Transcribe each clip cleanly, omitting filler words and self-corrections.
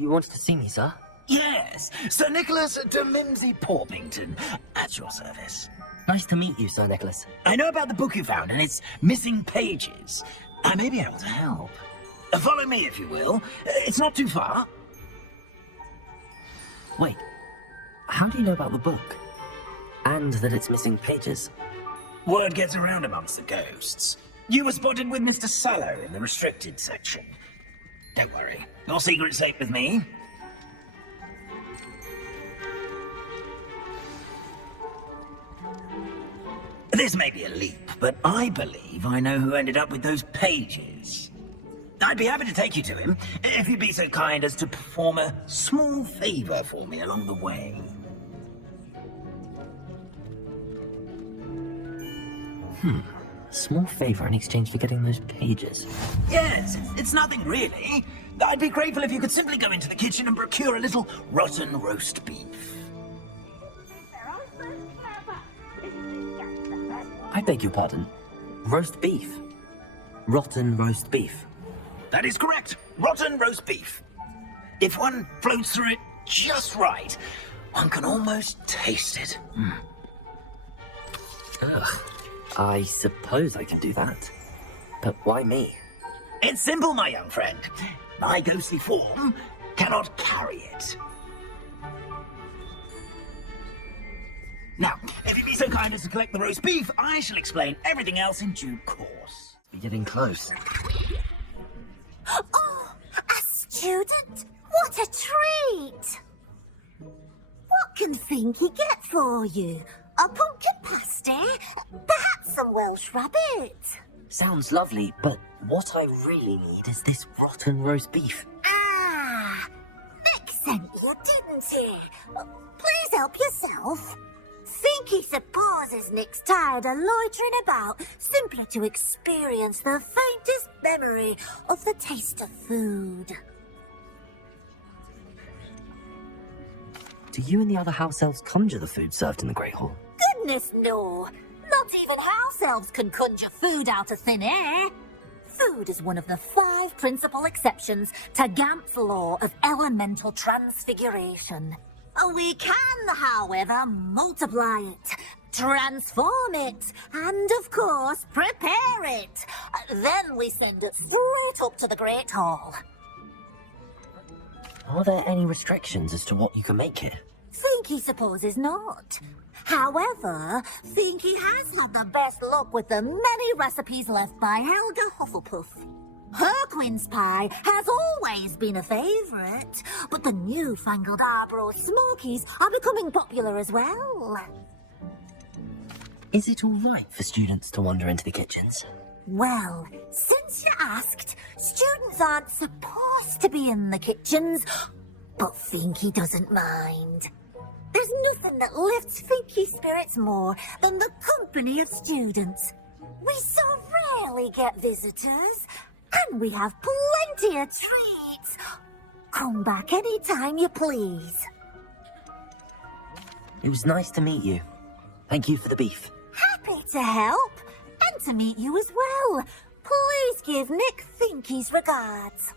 You wanted to see me, sir? Yes, Sir Nicholas de Mimsy Porpington, at your service. Nice to meet you, Sir Nicholas. I know about the book you found and its missing pages. I may be able to help. Follow me, if you will. It's not too far. Wait, how do you know about the book? And that it's missing pages? Word gets around amongst the ghosts. You were spotted with Mr. Sallow in the restricted section. Don't worry, your secret's safe with me. This may be a leap, but I believe I know who ended up with those pages. I'd be happy to take you to him, if you'd be so kind as to perform a small favor for me along the way. Small favor in exchange for getting those pages. Yes, it's nothing really. I'd be grateful if you could simply go into the kitchen and procure a little rotten roast beef. I beg your pardon. Roast beef. Rotten roast beef. That is correct. Rotten roast beef. If one floats through it just right, one can almost taste it. Ugh. I suppose I can do that. But why me? It's simple, my young friend. My ghostly form cannot carry it. Now, if you'd be so kind as to collect the roast beef, I shall explain everything else in due course. We're getting close. Oh, a student? What a treat! What can Finky get for you? A pumpkin pasty? Perhaps some Welsh rabbit? Sounds lovely, but what I really need is this rotten roast beef. Ah, Nick sent you, didn't he? Please help yourself. Finky supposes Nick's tired of loitering about simply to experience the faintest memory of the taste of food. Do you and the other house elves conjure the food served in the Great Hall? Goodness, no. Not even house elves can conjure food out of thin air. Food is one of the 5 principal exceptions to Gamp's law of elemental transfiguration. We can, however, multiply it, transform it, and, of course, prepare it. Then we send it straight up to the Great Hall. Are there any restrictions as to what you can make here? Finky supposes not. However, Finky has had the best luck with the many recipes left by Helga Hufflepuff. Her quince pie has always been a favourite, but the newfangled Arborough Smokies are becoming popular as well. Is it all right for students to wander into the kitchens? Well, since you asked, students aren't supposed to be in the kitchens, but Finky doesn't mind. There's nothing that lifts Finky's spirits more than the company of students. We so rarely get visitors, and we have plenty of treats. Come back any time you please. It was nice to meet you. Thank you for the beef. Happy to help, and to meet you as well. Please give Nick Finky's regards.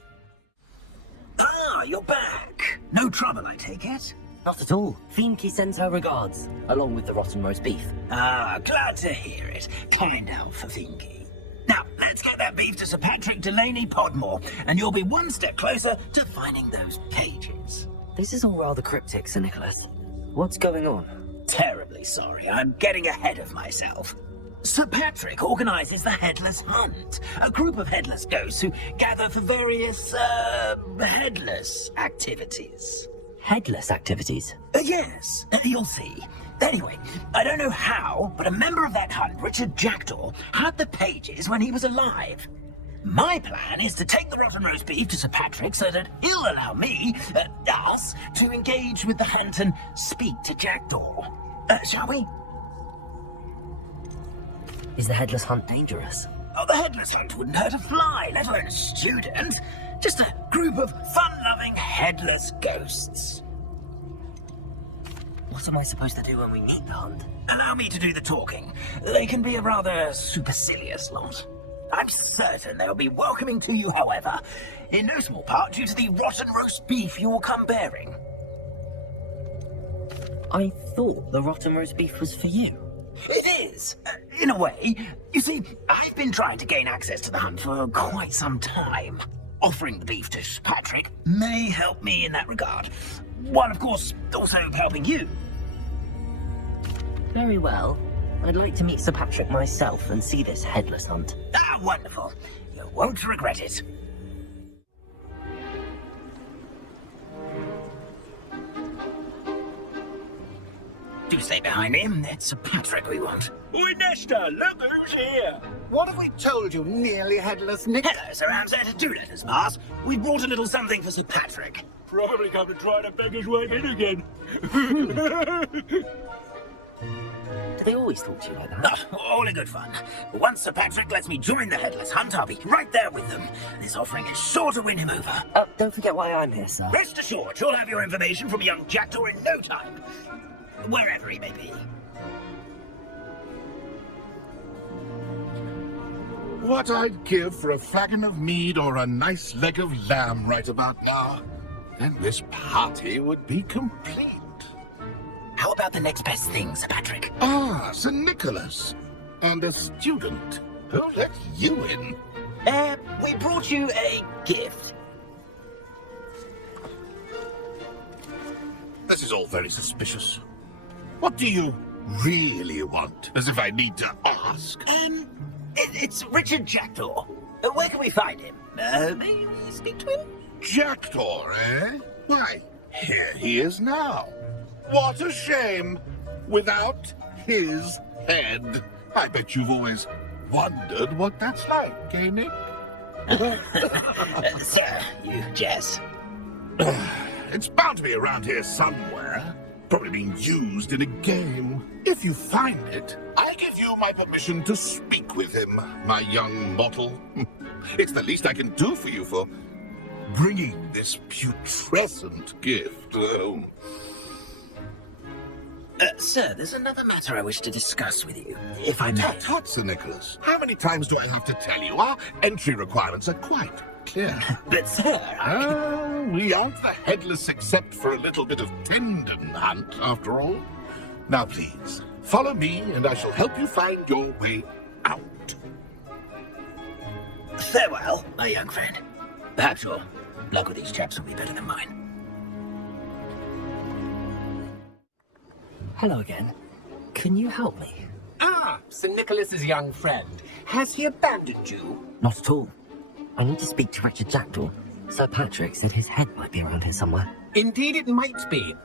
Ah, you're back. No trouble, I take it? Not at all. Finky sends her regards, along with the rotten roast beef. Ah, glad to hear it. Kind out for Finky. Now, let's get that beef to Sir Patrick Delaney Podmore, and you'll be one step closer to finding those pages. This is all rather cryptic, Sir Nicholas. What's going on? Terribly sorry, I'm getting ahead of myself. Sir Patrick organises the Headless Hunt, a group of headless ghosts who gather for various, headless activities. Headless activities? Yes, you'll see. Anyway, I don't know how, but a member of that hunt, Richard Jackdaw, had the pages when he was alive. My plan is to take the rotten roast beef to Sir Patrick so that he'll allow me, us, to engage with the hunt and speak to Jackdaw. Shall we? Is the Headless Hunt dangerous? Oh, the Headless Hunt wouldn't hurt a fly, let alone a student. Just a group of fun-loving headless ghosts. What am I supposed to do when we meet the hunt? Allow me to do the talking. They can be a rather supercilious lot. I'm certain they'll be welcoming to you, however, in no small part due to the rotten roast beef you will come bearing. I thought the rotten roast beef was for you. It is, in a way. You see, I've been trying to gain access to the hunt for quite some time. Offering the beef to Sir Patrick may help me in that regard, while of course also helping you. Very well. I'd like to meet Sir Patrick myself and see this headless hunt. Ah, wonderful. You won't regret it. Do stay behind him. It's Sir Patrick we want. Oi, Nesta, look who's here! What have we told you, nearly headless Nick? Hello, Sir Ramsay. Do let us pass. We brought a little something for Sir Patrick. Probably come to try to beg his way in again. Do they always talk to you like that? Oh, all in good fun. Once Sir Patrick lets me join the headless hunt, I'll be right there with them. This offering is sure to win him over. Don't forget why I'm here, sir. Rest assured, you'll have your information from young Jackdaw in no time. Wherever he may be. What I'd give for a flagon of mead or a nice leg of lamb right about now. Then this party would be complete. How about the next best thing, Sir Patrick? Ah, Sir Nicholas. And a student. Who let you in? We brought you a gift. This is all very suspicious. What do you really want? As if I need to ask. It's Richard Jackdaw. Where can we find him? May we speak to him? Jackdaw, eh? Why, here he is now. What a shame. Without his head. I bet you've always wondered what that's like, eh, Nick? Sir, you jest. It's bound to be around here somewhere. Probably being used in a game. If you find it, I give you my permission to speak with him, my young mortal. It's the least I can do for you for bringing this putrescent gift. Sir, there's another matter I wish to discuss with you, if I may. Tut, Sir Nicholas. How many times do I have to tell you? Our entry requirements are quite clear. But sir, We aren't the headless except for a little bit of tendon hunt, after all. Now, please, follow me, and I shall help you find your way out. Farewell, my young friend. Perhaps your luck with these chaps will be better than mine. Hello again. Can you help me? Ah, Sir Nicholas's young friend. Has he abandoned you? Not at all. I need to speak to Richard Jackdaw. Sir Patrick said his head might be around here somewhere. Indeed it might be.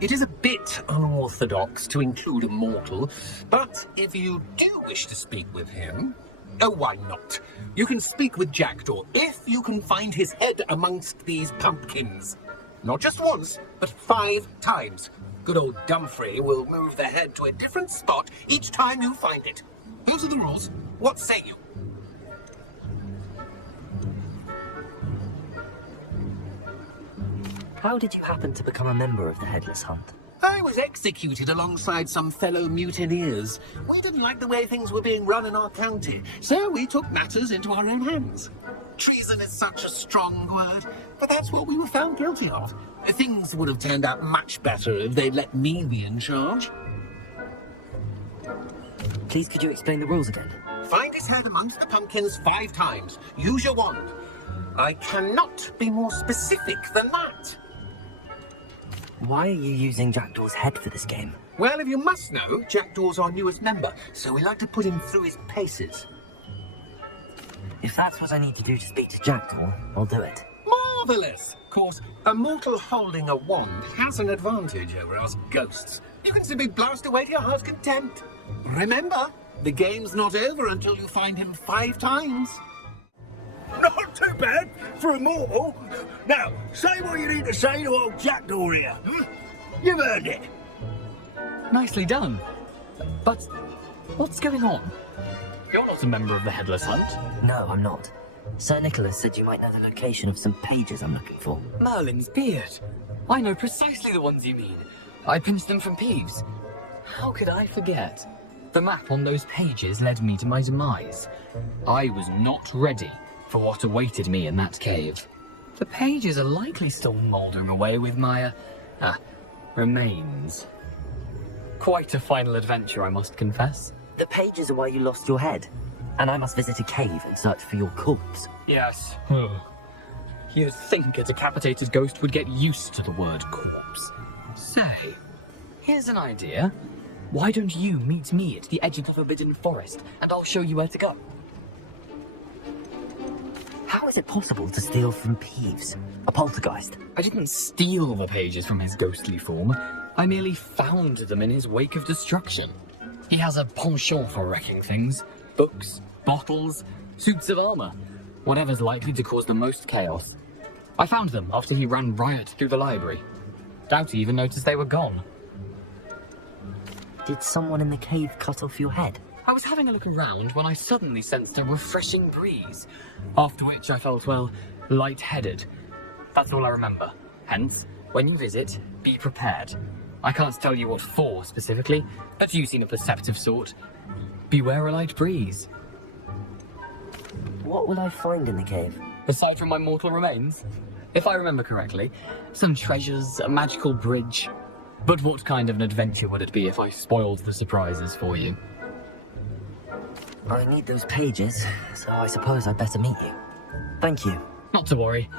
It is a bit unorthodox to include a mortal, but if you do wish to speak with him, oh, why not? You can speak with Jackdaw if you can find his head amongst these pumpkins. Not just once, but 5 times. Good old Dumfrey will move the head to a different spot each time you find it. Those are the rules. What say you? How did you happen to become a member of the Headless Hunt? I was executed alongside some fellow mutineers. We didn't like the way things were being run in our county, so we took matters into our own hands. Treason is such a strong word, but that's what we were found guilty of. Things would have turned out much better if they'd let me be in charge. Please, could you explain the rules again? Find his head amongst the pumpkins 5 times. Use your wand. I cannot be more specific than that. Why are you using Jackdaw's head for this game? Well, if you must know, Jackdaw's our newest member, so we like to put him through his paces. If that's what I need to do to speak to Jackdaw, I'll do it. Marvellous! Of course, a mortal holding a wand has an advantage over us ghosts. You can simply blast away to your heart's content. Remember, the game's not over until you find him 5 times. Not too bad for a mortal. Now, say what you need to say to old Jackdaw here. You've earned it. Nicely done. But what's going on? You're not a member of the Headless Hunt. No, I'm not. Sir Nicholas said you might know the location of some pages I'm looking for. Merlin's beard. I know precisely the ones you mean. I pinched them from Peeves. How could I forget? The map on those pages led me to my demise. I was not ready for what awaited me in that cave. The pages are likely still mouldering away with my, remains. Quite a final adventure, I must confess. The pages are why you lost your head, and I must visit a cave and search for your corpse. Yes. You'd think a decapitated ghost would get used to the word corpse. Say, here's an idea. Why don't you meet me at the edge of the Forbidden Forest, and I'll show you where to go? How is it possible to steal from Peeves, a poltergeist? I didn't steal the pages from his ghostly form. I merely found them in his wake of destruction. He has a penchant for wrecking things. Books, bottles, suits of armor. Whatever's likely to cause the most chaos. I found them after he ran riot through the library. Doubt he even noticed they were gone. Did someone in the cave cut off your head? I was having a look around when I suddenly sensed a refreshing breeze, after which I felt, well, lightheaded. That's all I remember. Hence, when you visit, be prepared. I can't tell you what for specifically, but you seem a perceptive sort. Beware a light breeze. What will I find in the cave? Aside from my mortal remains, if I remember correctly, some treasures, a magical bridge. But what kind of an adventure would it be if I spoiled the surprises for you? I need those pages, so I suppose I'd better meet you. Thank you. Not to worry.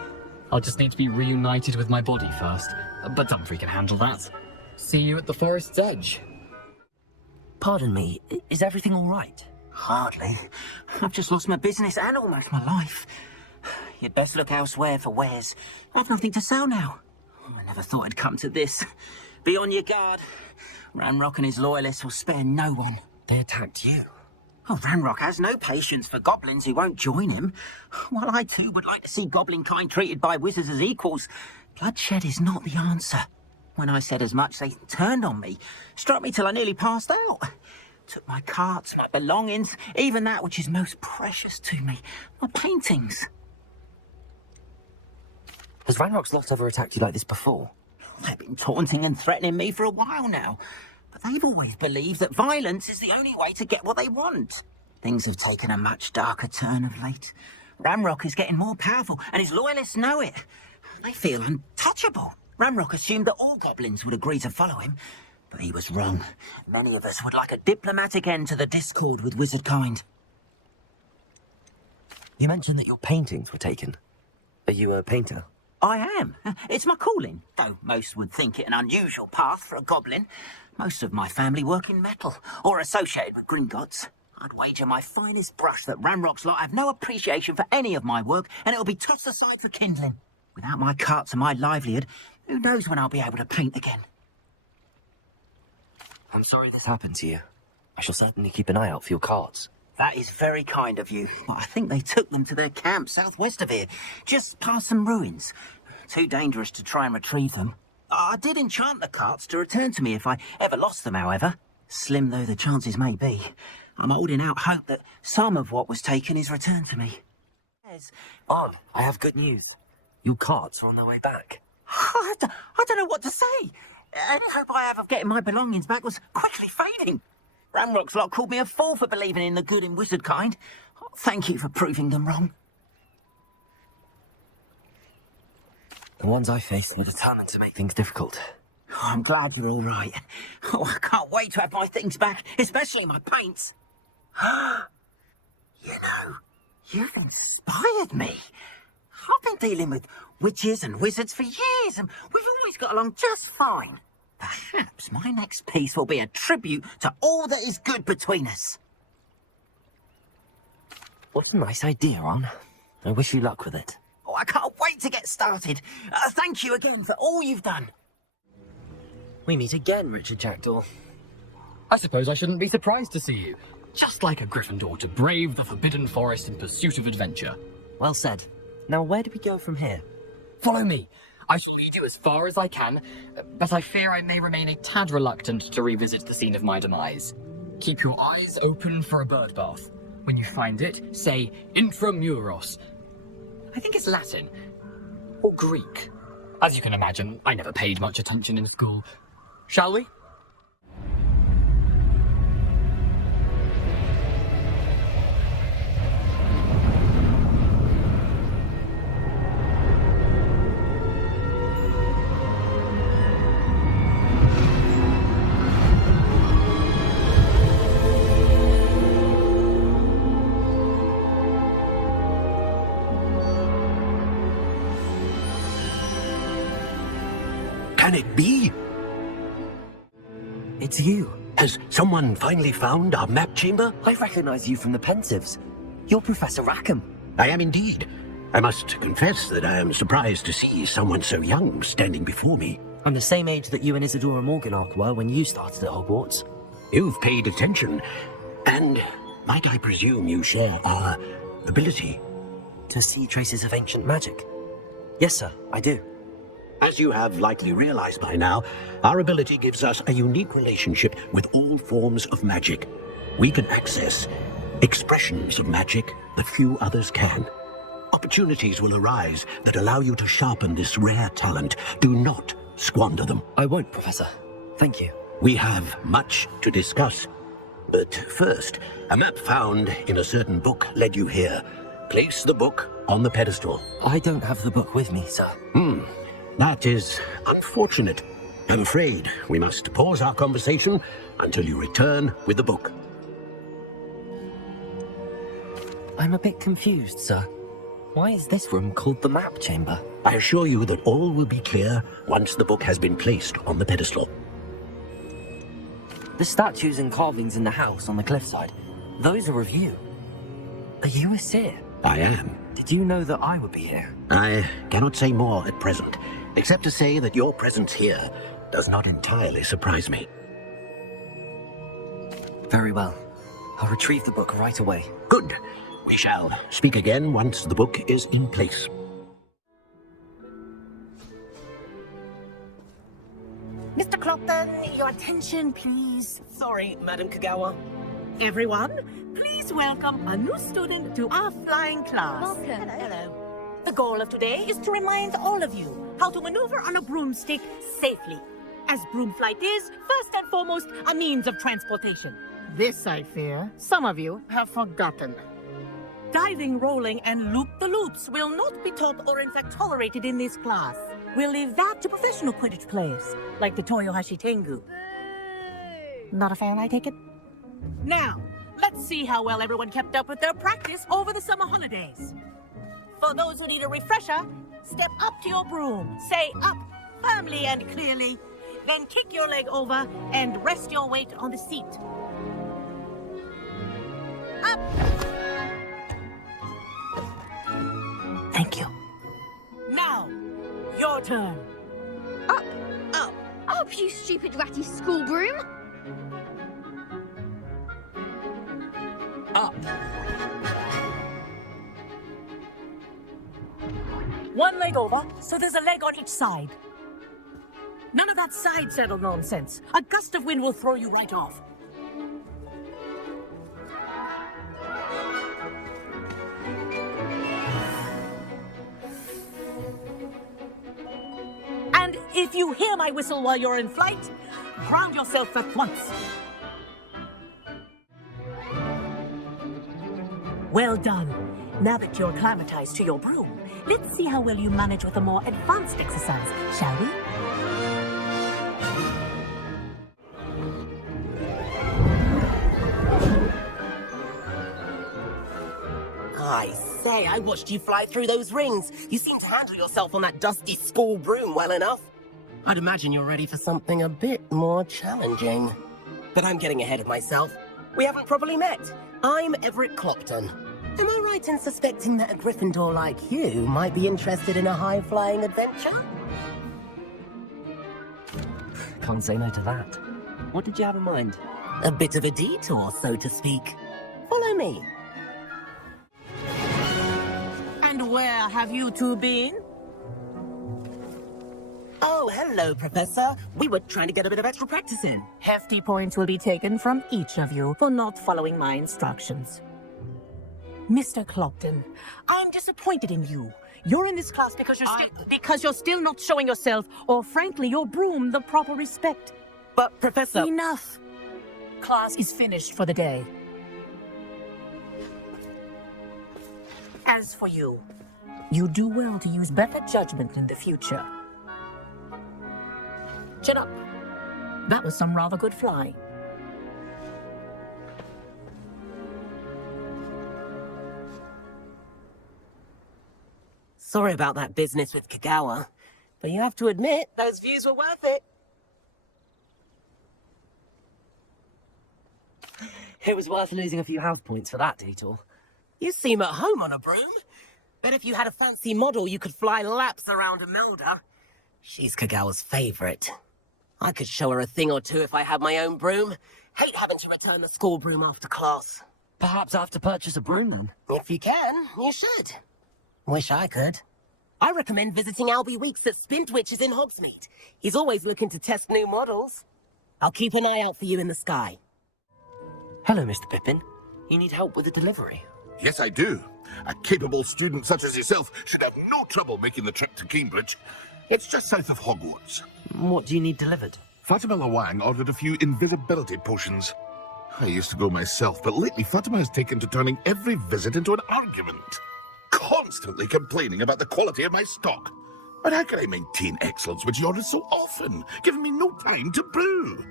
I'll just need to be reunited with my body first, but Dumfries can handle that. See you at the forest's edge. Pardon me, is everything all right? Hardly. I've just lost my business and almost my life. You'd best look elsewhere for wares. I've nothing to sell now. I never thought I'd come to this. Be on your guard. Ranrock and his loyalists will spare no one. They attacked you. Oh, Ranrock has no patience for goblins who won't join him. While I too would like to see goblin kind treated by wizards as equals, bloodshed is not the answer. When I said as much, they turned on me, struck me till I nearly passed out. Took my carts, my belongings, even that which is most precious to me, my paintings. Has Ranrock's lot ever attacked you like this before? They've been taunting and threatening me for a while now, but they've always believed that violence is the only way to get what they want. Things have taken a much darker turn of late. Ranrock is getting more powerful, and his loyalists know it. They feel untouchable. Ranrock assumed that all goblins would agree to follow him, but he was wrong. Many of us would like a diplomatic end to the discord with wizard kind. You mentioned that your paintings were taken. Are you a painter? I am. It's my calling, though most would think it an unusual path for a goblin. Most of my family work in metal, or associated with Gringotts. I'd wager my finest brush that Ranrock's lot have no appreciation for any of my work, and it'll be tossed aside for kindling. Without my carts and my livelihood, who knows when I'll be able to paint again. I'm sorry this happened to you. I shall certainly keep an eye out for your cards. That is very kind of you, but I think they took them to their camp southwest of here, just past some ruins. Too dangerous to try and retrieve them. I did enchant the carts to return to me if I ever lost them, however. Slim though the chances may be, I'm holding out hope that some of what was taken is returned to me. On, I have good news. Your cards are on their way back. I don't know what to say. Any hope I have of getting my belongings back was quickly fading. Ranrock's lot called me a fool for believing in the good in wizard kind. Thank you for proving them wrong. The ones I faced were determined to make things difficult. I'm glad you're all right. Oh, I can't wait to have my things back, especially my paints. You know, you've inspired me. I've been dealing with witches and wizards for years, and we've always got along just fine. Perhaps my next piece will be a tribute to all that is good between us. What a nice idea, Ron. I wish you luck with it. Oh, I can't wait to get started. Thank you again for all you've done. We meet again, Richard Jackdaw. I suppose I shouldn't be surprised to see you. Just like a Gryffindor to brave the Forbidden Forest in pursuit of adventure. Well said. Now where do we go from here? Follow me. I shall lead you as far as I can, but I fear I may remain a tad reluctant to revisit the scene of my demise. Keep your eyes open for a bird bath. When you find it, say Intramuros. I think it's Latin. Or Greek. As you can imagine, I never paid much attention in school. Shall we? can it be? It's you. Has someone finally found our map chamber? I recognize you from the Pensives. You're Professor Rackham. I am indeed. I must confess that I am surprised to see someone so young standing before me. I'm the same age that you and Isadora Morganach were when you started at Hogwarts. You've paid attention, and might I presume you share our ability? To see traces of ancient magic. Yes, sir, I do. As you have likely realized by now, our ability gives us a unique relationship with all forms of magic. We can access expressions of magic that few others can. Opportunities will arise that allow you to sharpen this rare talent. Do not squander them. I won't, Professor. Thank you. We have much to discuss. But first, a map found in a certain book led you here. Place the book on the pedestal. I don't have the book with me, sir. That is unfortunate. I'm afraid we must pause our conversation until you return with the book. I'm a bit confused, sir. Why is this room called the map chamber? I assure you that all will be clear once the book has been placed on the pedestal. The statues and carvings in the house on the cliffside, those are of you. Are you a seer? I am. Did you know that I would be here? I cannot say more at present, except to say that your presence here does not entirely surprise me. Very well. I'll retrieve the book right away. Good. We shall speak again once the book is in place. Mr. Clopton, your attention, please. Sorry, Madam Kagawa. Everyone, please welcome a new student to our flying class. Welcome. Hello. The goal of today is to remind all of you how to maneuver on a broomstick safely, as broom flight is, first and foremost, a means of transportation. This, I fear, some of you have forgotten. Diving, rolling, and loop-the-loops will not be taught or in fact tolerated in this class. We'll leave that to professional Quidditch players, like the Toyohashi Tengu. Not a fan, I take it? Now, let's see how well everyone kept up with their practice over the summer holidays. For those who need a refresher, step up to your broom, say up firmly and clearly, then kick your leg over and rest your weight on the seat. Up! Thank you. Now, your turn. Up, Up. up, you stupid ratty school broom! Up. One leg over, so there's a leg on each side. None of that side saddle nonsense. A gust of wind will throw you right off. And if you hear my whistle while you're in flight, ground yourself at once. Well done. Now that you're acclimatized to your broom, let's see how well you manage with a more advanced exercise, shall we? I say, I watched you fly through those rings. You seem to handle yourself on that dusty school broom well enough. I'd imagine you're ready for something a bit more challenging. But I'm getting ahead of myself. We haven't properly met. I'm Everett Clopton. Am I right in suspecting that a Gryffindor like you might be interested in a high-flying adventure? Can't say no to that. What did you have in mind? A bit of a detour, so to speak. Follow me. And where have you two been? Oh, hello, Professor. We were trying to get a bit of extra practice in. Hefty points will be taken from each of you for not following my instructions. Mr. Clopton, I'm disappointed in you. You're in this class because you're still not showing yourself, or frankly, your broom, the proper respect. But, Professor... Enough. Class is finished for the day. As for you, you do well to use better judgment in the future. Chin up. That was some rather good flying. Sorry about that business with Kagawa. But you have to admit, those views were worth it. It was worth losing a few health points for that detour. You seem at home on a broom. Bet if you had a fancy model, you could fly laps around Imelda. She's Kagawa's favorite. I could show her a thing or two if I had my own broom. Hate having to return the school broom after class. Perhaps I have to purchase a broom then. If you can, you should. Wish I could. I recommend visiting Albie Weeks at Spintwitches in Hogsmeade. He's always looking to test new models. I'll keep an eye out for you in the sky. Hello, Mr. Pippin. You need help with a delivery? Yes, I do. A capable student such as yourself should have no trouble making the trip to Cambridge. It's just south of Hogwarts. What do you need delivered? Fatima Lawang ordered a few invisibility potions. I used to go myself, but lately Fatima has taken to turning every visit into an argument. Constantly complaining about the quality of my stock. But how can I maintain excellence when she orders so often, giving me no time to brew?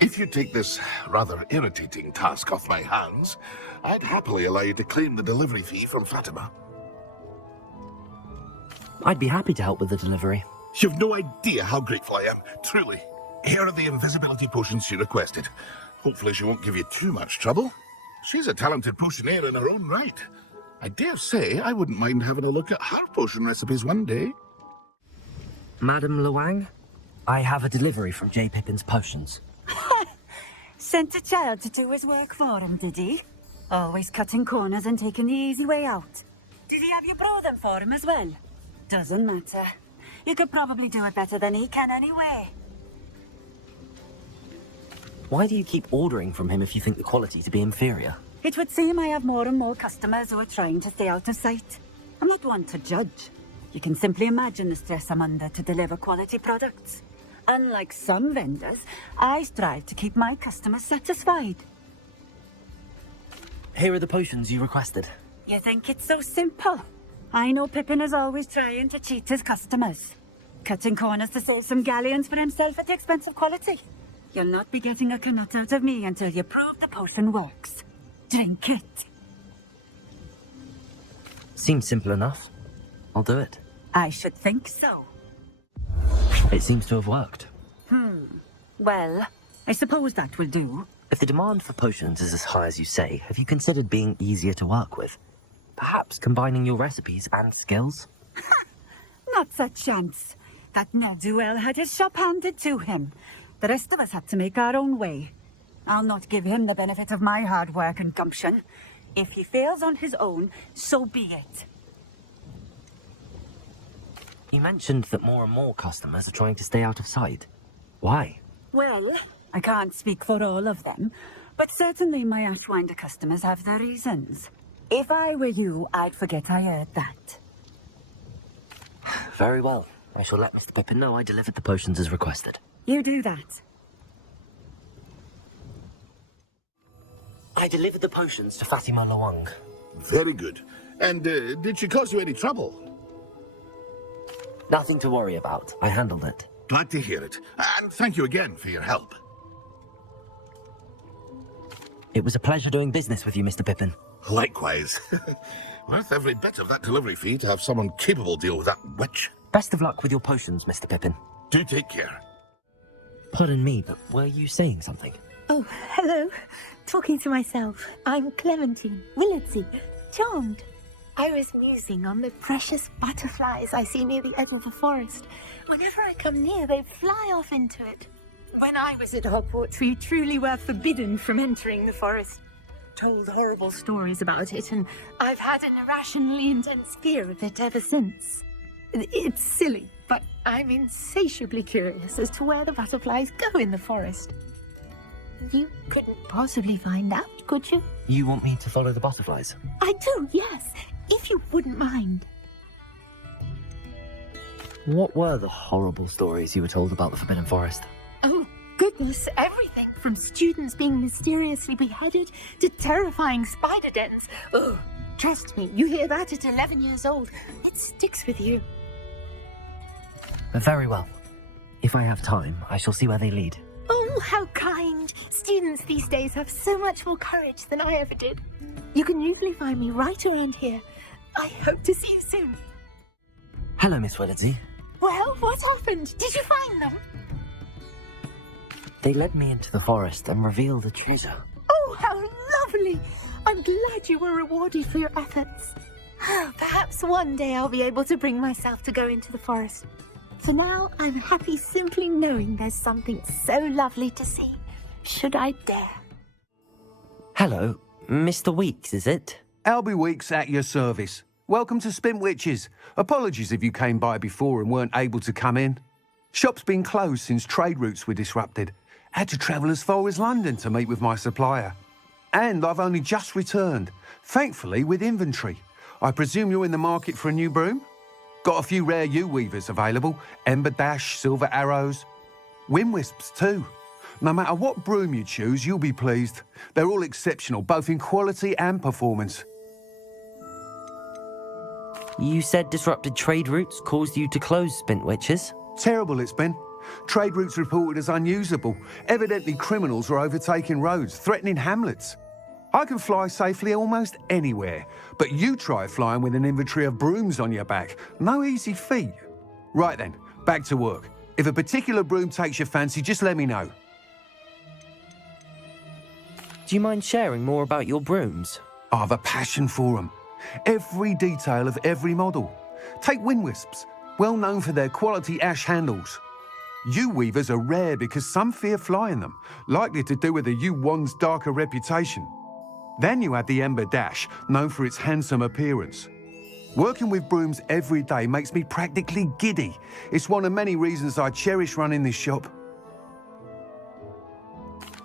If you take this rather irritating task off my hands, I'd happily allow you to claim the delivery fee from Fatima. I'd be happy to help with the delivery. You've no idea how grateful I am, truly. Here are the invisibility potions she requested. Hopefully she won't give you too much trouble. She's a talented potioneer in her own right. I dare say I wouldn't mind having a look at her potion recipes one day. Madam Lawang, I have a delivery from J. Pippin's Potions. Sent a child to do his work for him, did he? Always cutting corners and taking the easy way out. Did he have you brew them for him as well? Doesn't matter. You could probably do it better than he can anyway. Why do you keep ordering from him if you think the quality to be inferior? It would seem I have more and more customers who are trying to stay out of sight. I'm not one to judge. You can simply imagine the stress I'm under to deliver quality products. Unlike some vendors, I strive to keep my customers satisfied. Here are the potions you requested. You think it's so simple? I know Pippin is always trying to cheat his customers. Cutting corners to sell some galleons for himself at the expense of quality. You'll not be getting a canut out of me until you prove the potion works. Drink it. Seems simple enough. I'll do it. I should think so. It seems to have worked. Well, I suppose that will do. If the demand for potions is as high as you say, have you considered being easier to work with? Perhaps combining your recipes and skills? Not a chance. That ne'er-do-well had his shop handed to him. The rest of us had to make our own way. I'll not give him the benefit of my hard work and gumption. If he fails on his own, so be it. You mentioned that more and more customers are trying to stay out of sight. Why? Well, I can't speak for all of them, but certainly my Ashwinder customers have their reasons. If I were you, I'd forget I heard that. Very well. I shall let Mr. Pippin know I delivered the potions as requested. You do that. I delivered the potions to Fatima Lawang. Very good. And did she cause you any trouble? Nothing to worry about. I handled it. Glad to hear it. And thank you again for your help. It was a pleasure doing business with you, Mr. Pippin. Likewise. Worth every bit of that delivery fee to have someone capable deal with that witch. Best of luck with your potions, Mr. Pippin. Do take care. Pardon me, but were you saying something? Oh, hello. Talking to myself. I'm Clementine Willardsey, charmed. I was musing on the precious butterflies I see near the edge of the forest. Whenever I come near, they fly off into it. When I was at Hogwarts, we truly were forbidden from entering the forest. Told horrible stories about it, and I've had an irrationally intense fear of it ever since. It's silly, but I'm insatiably curious as to where the butterflies go in the forest. You couldn't possibly find out, could you? You want me to follow the butterflies? I do, yes, if you wouldn't mind. What were the horrible stories you were told about the Forbidden Forest? Oh, goodness, everything from students being mysteriously beheaded to terrifying spider dens. Oh, trust me, you hear that at 11 years old, it sticks with you. Very well. If I have time, I shall see where they lead. Oh, how kind. Students these days have so much more courage than I ever did. You can usually find me right around here. I hope to see you soon. Hello, Miss Willardsey. Well, what happened? Did you find them? They led me into the forest and revealed a treasure. Oh, how lovely! I'm glad you were rewarded for your efforts. Perhaps one day I'll be able to bring myself to go into the forest. For now, I'm happy simply knowing there's something so lovely to see, should I dare. Hello, Mr. Weeks, is it? Albie Weeks at your service. Welcome to Spintwitches. Apologies if you came by before and weren't able to come in. Shop's been closed since trade routes were disrupted. Had to travel as far as London to meet with my supplier. And I've only just returned, thankfully with inventory. I presume you're in the market for a new broom? Got a few rare U-weavers available. Ember Dash, Silver Arrows. Wind Wisps too. No matter what broom you choose, you'll be pleased. They're all exceptional, both in quality and performance. You said disrupted trade routes caused you to close Spintwitches? Terrible it's been. Trade routes reported as unusable. Evidently criminals were overtaking roads, threatening hamlets. I can fly safely almost anywhere, but you try flying with an inventory of brooms on your back. No easy feat. Right then, back to work. If a particular broom takes your fancy, just let me know. Do you mind sharing more about your brooms? I have a passion for them. Every detail of every model. Take Wind Wisps, well known for their quality ash handles. U-weavers are rare because some fear flying them, likely to do with the U-wand's darker reputation. Then you have the Ember Dash, known for its handsome appearance. Working with brooms every day makes me practically giddy. It's one of many reasons I cherish running this shop.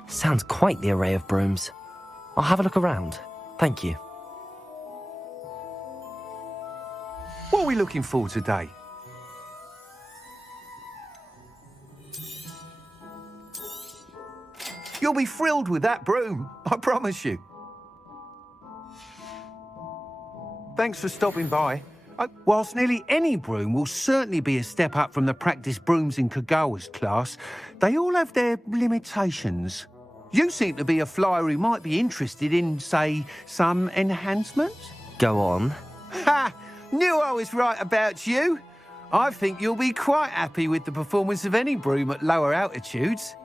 Sounds quite the array of brooms. I'll have a look around. Thank you. What are we looking for today? You'll be thrilled with that broom, I promise you. Thanks for stopping by. Whilst nearly any broom will certainly be a step up from the practice brooms in Kagawa's class, they all have their limitations. You seem to be a flyer who might be interested in, say, some enhancements? Go on. Ha! Knew I was right about you. I think you'll be quite happy with the performance of any broom at lower altitudes.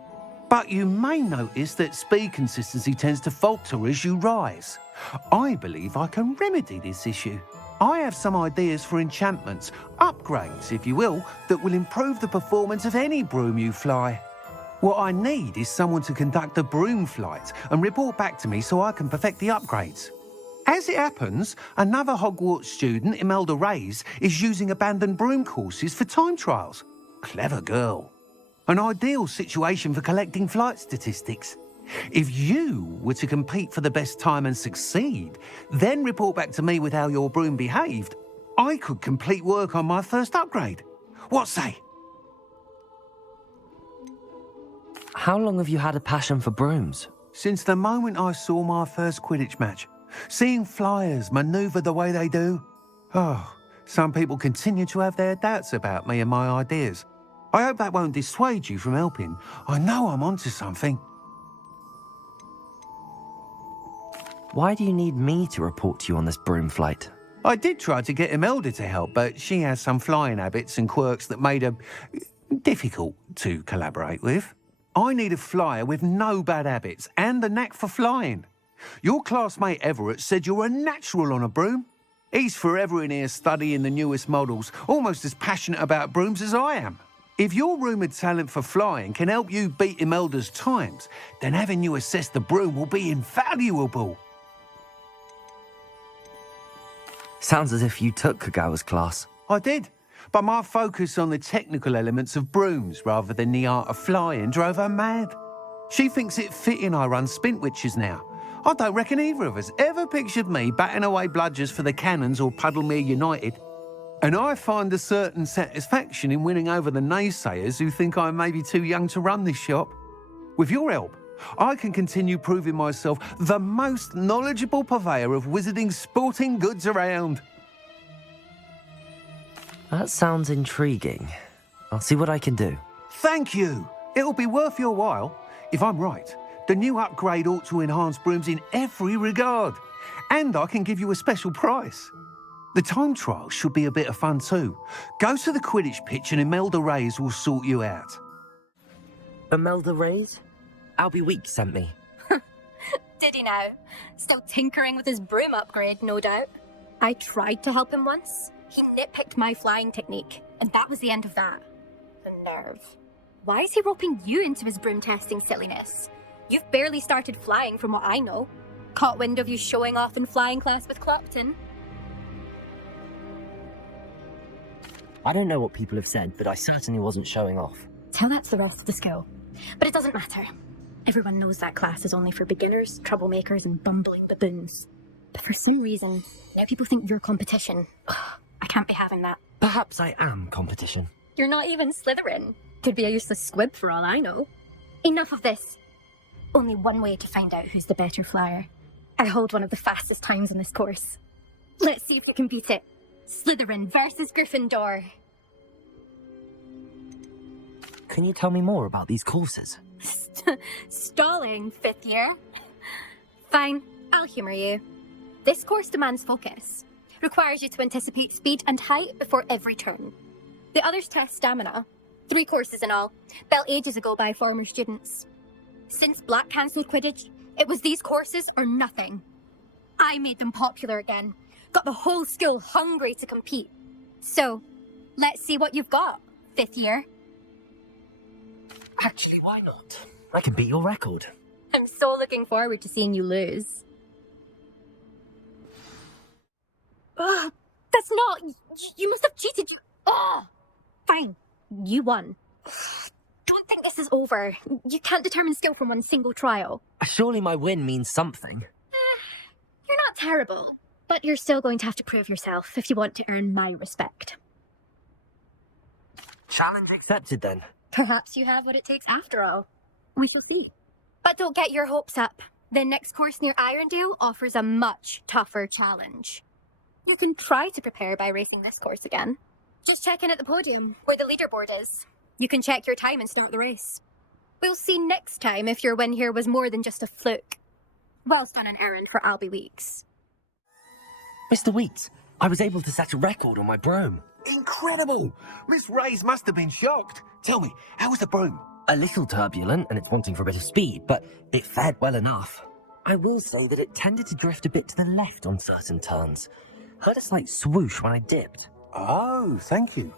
But you may notice that speed consistency tends to falter as you rise. I believe I can remedy this issue. I have some ideas for enchantments, upgrades, if you will, that will improve the performance of any broom you fly. What I need is someone to conduct a broom flight and report back to me so I can perfect the upgrades. As it happens, another Hogwarts student, Imelda Reyes, is using abandoned broom courses for time trials. Clever girl. An ideal situation for collecting flight statistics. If you were to compete for the best time and succeed, then report back to me with how your broom behaved, I could complete work on my first upgrade. What say? How long have you had a passion for brooms? Since the moment I saw my first Quidditch match. Seeing flyers manoeuvre the way they do. Oh, some people continue to have their doubts about me and my ideas. I hope that won't dissuade you from helping. I know I'm onto something. Why do you need me to report to you on this broom flight? I did try to get Imelda to help, but she has some flying habits and quirks that made her difficult to collaborate with. I need a flyer with no bad habits and the knack for flying. Your classmate Everett said you're a natural on a broom. He's forever in here studying the newest models, almost as passionate about brooms as I am. If your rumoured talent for flying can help you beat Imelda's times, then having you assess the broom will be invaluable. Sounds as if you took Kagawa's class. I did, but my focus on the technical elements of brooms rather than the art of flying drove her mad. She thinks it fitting I run Spintwitches now. I don't reckon either of us ever pictured me batting away bludgers for the Cannons or Puddlemere United. And I find a certain satisfaction in winning over the naysayers who think I may be too young to run this shop. With your help, I can continue proving myself the most knowledgeable purveyor of wizarding sporting goods around. That sounds intriguing. I'll see what I can do. Thank you. It'll be worth your while. If I'm right, the new upgrade ought to enhance brooms in every regard. And I can give you a special price. The time trial should be a bit of fun too. Go to the Quidditch pitch and Imelda Reyes will sort you out. Imelda Reyes? Albie Weeks sent me. Did he now? Still tinkering with his broom upgrade, no doubt. I tried to help him once. He nitpicked my flying technique, and that was the end of that. The nerve. Why is he roping you into his broom testing silliness? You've barely started flying from what I know. Caught wind of you showing off in flying class with Clopton. I don't know what people have said, but I certainly wasn't showing off. Tell that to the rest of the school. But it doesn't matter. Everyone knows that class is only for beginners, troublemakers, and bumbling baboons. But for some reason, now people think you're competition. I can't be having that. Perhaps I am competition. You're not even Slytherin. Could be a useless squib for all I know. Enough of this. Only one way to find out who's the better flyer. I hold one of the fastest times in this course. Let's see if you can beat it. Slytherin versus Gryffindor. Can you tell me more about these courses? Stalling, 5th year. Fine, I'll humour you. This course demands focus. Requires you to anticipate speed and height before every turn. The others test stamina. 3 courses in all, built ages ago by former students. Since Black cancelled Quidditch, it was these courses or nothing. I made them popular again. Got the whole school hungry to compete. So, let's see what you've got, 5th year. Actually, why not? I can beat your record. I'm so looking forward to seeing you lose. That's not... You must have cheated. Fine. You won. Don't think this is over. You can't determine skill from one single trial. Surely my win means something. You're not terrible. But you're still going to have to prove yourself if you want to earn my respect. Challenge accepted then. Perhaps you have what it takes after all. We shall see. But don't get your hopes up. The next course near Irondale offers a much tougher challenge. You can try to prepare by racing this course again. Just check in at the podium, where the leaderboard is. You can check your time and start the race. We'll see next time if your win here was more than just a fluke. Whilst on an errand for Albie Weeks. Mr. Weeks, I was able to set a record on my broom. Incredible! Miss Reyes must have been shocked. Tell me, how was the broom? A little turbulent, and it's wanting for a bit of speed, but it fared well enough. I will say that it tended to drift a bit to the left on certain turns. Heard a slight swoosh when I dipped. Oh, thank you.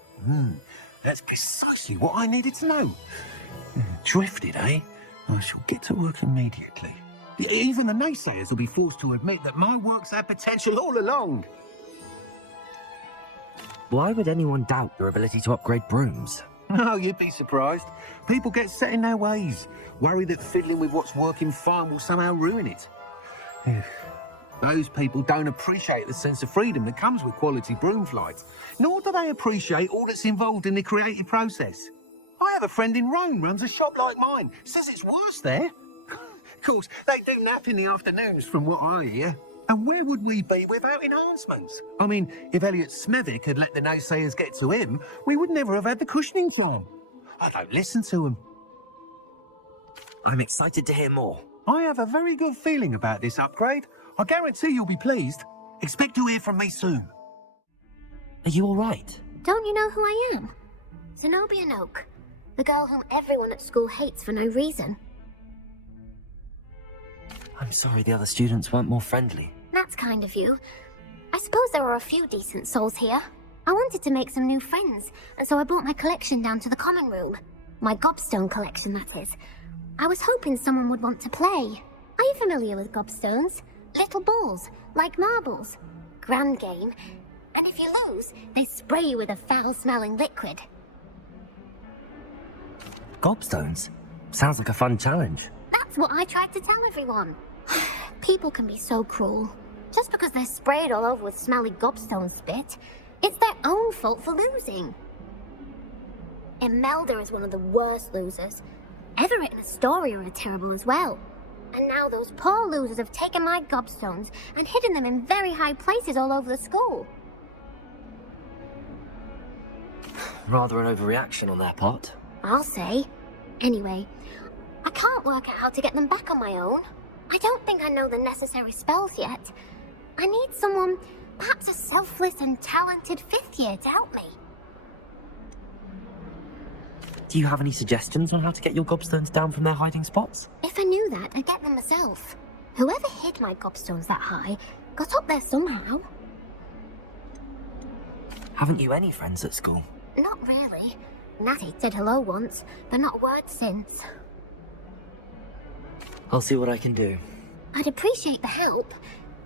That's precisely what I needed to know. Drifted, eh? I shall get to work immediately. Even the naysayers will be forced to admit that my work's had potential all along. Why would anyone doubt your ability to upgrade brooms? Oh, you'd be surprised. People get set in their ways, worry that fiddling with what's working fine will somehow ruin it. Those people don't appreciate the sense of freedom that comes with quality broom flights, nor do they appreciate all that's involved in the creative process. I have a friend in Rome runs a shop like mine, says it's worse there. Of course, they do nap in the afternoons from what I hear. And where would we be without enhancements? I mean, if Elliot Smethwick had let the naysayers get to him, we would never have had the cushioning charm. I don't listen to him. I'm excited to hear more. I have a very good feeling about this upgrade. I guarantee you'll be pleased. Expect to hear from me soon. Are you all right? Don't you know who I am? Zenobia Noak, the girl whom everyone at school hates for no reason. I'm sorry the other students weren't more friendly. That's kind of you. I suppose there are a few decent souls here. I wanted to make some new friends, and so I brought my collection down to the common room. My gobstone collection, that is. I was hoping someone would want to play. Are you familiar with gobstones? Little balls, like marbles. Grand game. And if you lose, they spray you with a foul-smelling liquid. Gobstones? Sounds like a fun challenge. That's what I tried to tell everyone. People can be so cruel. Just because they're sprayed all over with smelly gobstone spit, it's their own fault for losing. Imelda is one of the worst losers. Everett and Astoria are terrible as well. And now those poor losers have taken my gobstones and hidden them in very high places all over the school. Rather an overreaction on their part. I'll say. Anyway, I can't work out how to get them back on my own. I don't think I know the necessary spells yet. I need someone Perhaps a selfless and talented 5th year to help me. Do you have any suggestions on how to get your gobstones down from their hiding spots? If I knew that, I'd get them myself. Whoever hid my gobstones that high got up there somehow. Haven't you any friends at school? Not really. Natty said hello once, but not a word since. I'll see what I can do. I'd appreciate the help.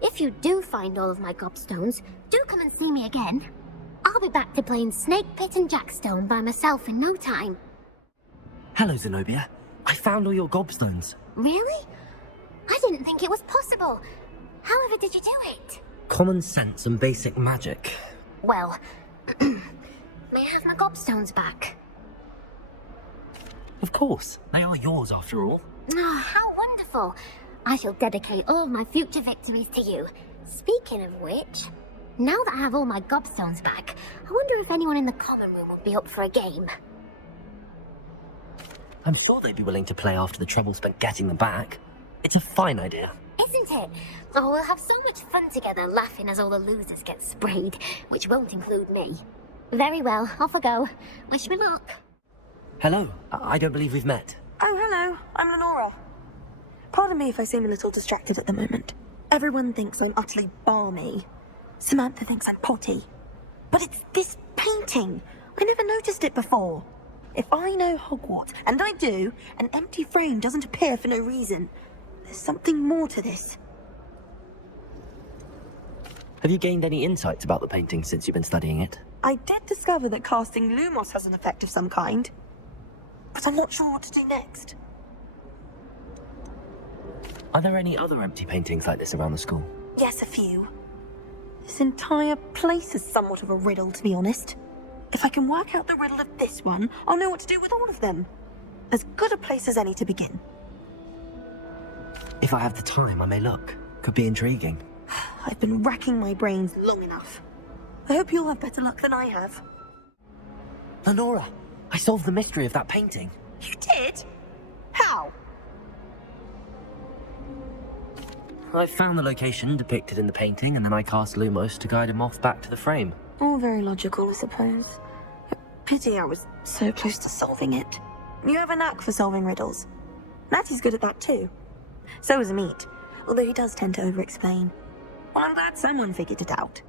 If you do find all of my gobstones, do come and see me again. I'll be back to playing Snake Pit and Jackstone by myself in no time. Hello, Zenobia. I found all your gobstones. Really? I didn't think it was possible. However did you do it? Common sense and basic magic. Well, may I have my gobstones back? Of course. They are yours after all. Oh, how wonderful. I shall dedicate all of my future victories to you. Speaking of which, now that I have all my gobstones back, I wonder if anyone in the common room would be up for a game. I'm sure they'd be willing to play after the trouble spent getting them back. It's a fine idea. Isn't it? Oh, we'll have so much fun together laughing as all the losers get sprayed, which won't include me. Very well, off I go. Wish me luck. Hello. I don't believe we've met. Oh, hello. I'm Lenora. Pardon me if I seem a little distracted at the moment. Everyone thinks I'm utterly balmy. Samantha thinks I'm potty. But it's this painting. I never noticed it before. If I know Hogwarts, and I do, an empty frame doesn't appear for no reason. There's something more to this. Have you gained any insights about the painting since you've been studying it? I did discover that casting Lumos has an effect of some kind. But I'm not sure what to do next. Are there any other empty paintings like this around the school? Yes, a few. This entire place is somewhat of a riddle, to be honest. If I can work out the riddle of this one, I'll know what to do with all of them. As good a place as any to begin. If I have the time, I may look. Could be intriguing. I've been racking my brains long enough. I hope you'll have better luck than I have. Lenora, I solved the mystery of that painting. You did? How? I found the location depicted in the painting, and then I cast Lumos to guide him off back to the frame. All very logical, I suppose. Pity I was so close to solving it. You have a knack for solving riddles. Natty's good at that too. So is Amit, although he does tend to over-explain. Well, I'm glad someone figured it out.